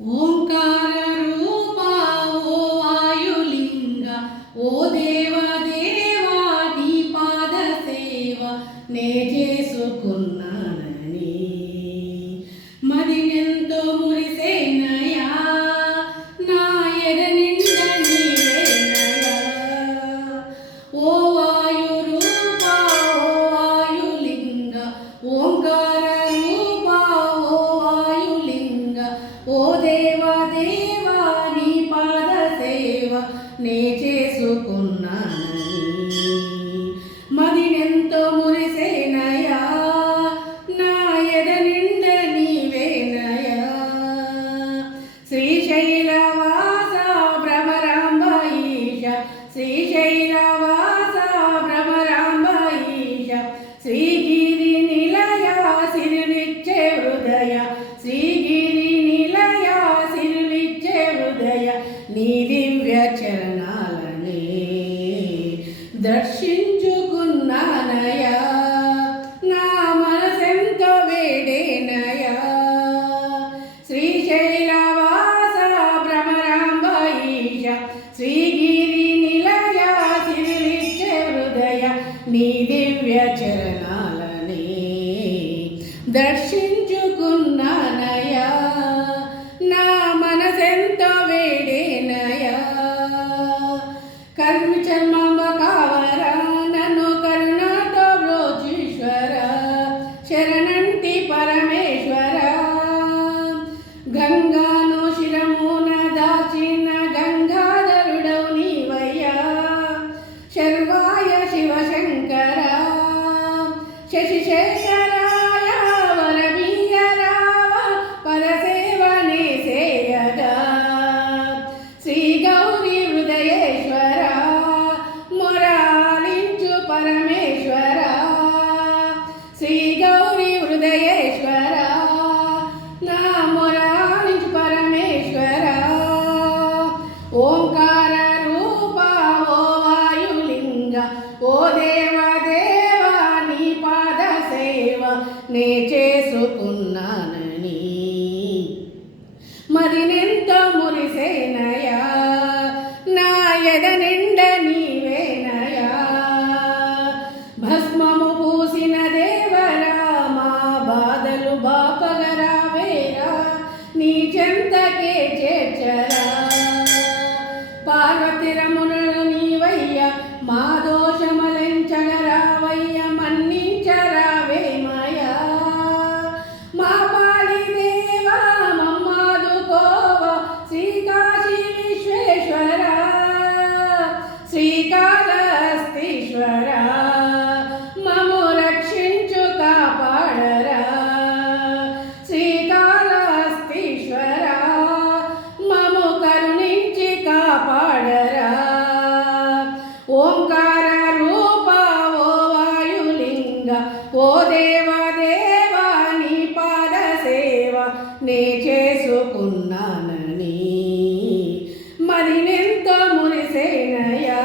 ఓంకార రూప ఓ వాయులింగ ఓ దేవా దేవా నీ పాద సేవ నే చేసుకున్నానని మదినెంతో మురిసేనయా నా ఎద నిండ నీవేనయా ఓ వాయు రూప ఓ వాయులింగ ఓంకార రూప ఓ వాయులింగ ఓ దేవా దేవా నీ పాద సేవ నే చేసుకున్నానని మదినెంతో మురిసేనయా నా ఎద నిండ నీవేనయా శ్రీశైలవాస భ్రమరాంబ ఈశ శ్రీశైలవాస భ్రమరాంబ ఈశ శ్రీగిరి నిలయ సిరిలిచ్చే హృదయ శ్రీగిరి నిలయ సిరిలిచ్చే హృదయ నీ దివ్య చరణాలనే దర్శించుకున్నానయా నా మనసెంతో వేడేనయా శ్రీశైలవాస భ్రమరాంబ ఈశ శ్రీగిరి నిలయ సిరిలిచ్చే హృదయ నీ దివ్య చరణాలనే దర్శించుకున్నానయా నా మనసెంతో వేడేనయా కర్మి చర్మమ కావర నన్ను కరుణతో బ్రోచీశ్వర శరణంటి పరమేశ్వర గంగాను శిరమున దాచిన గంగాధరుడవు నీవయ్యా శర్వాయ శివశంకర శశిశేఖరాయ వరమీయరావ పరసేవనే సేయగా శ్రీ గౌరీ హృదయేశ్వర మొరాలించు పరమేశ్వర శ్రీ గౌరీ హృదయేశ్వర నా మొరాలించు పరమేశ్వర ఓంకార రూప ఓ వాయులింగ ఓ దేవా దేవా నీ పాద సేవ నే చేసుకున్నానని మదినెంతో మురిసేనయా నా ఎద నిండ నీవేనయా భస్మము పూసిన దేవరా మా బాధలు బాపగరావేరా నీ చెంతకే చేర్చరా పార్వతి రమునులు నీవయ్య మా దోషమలెంచగరావయ్య మన్నించరావేమయా మా పాలి దేవా మమ్మాదుకోవ శ్రీకాశీ విశ్వేశ్వర శ్రీకాళహస్తీశ్వర మము రక్షించు కాపాడరా శ్రీకాళహస్తీశ్వర మము కరుణించి కాపాడరా ఓంకార రూప ఓ వాయులింగ ఓ దేవా దేవా నీ పాద సేవ నే చేసుకున్నానని మదినెంతో మురిసేనయా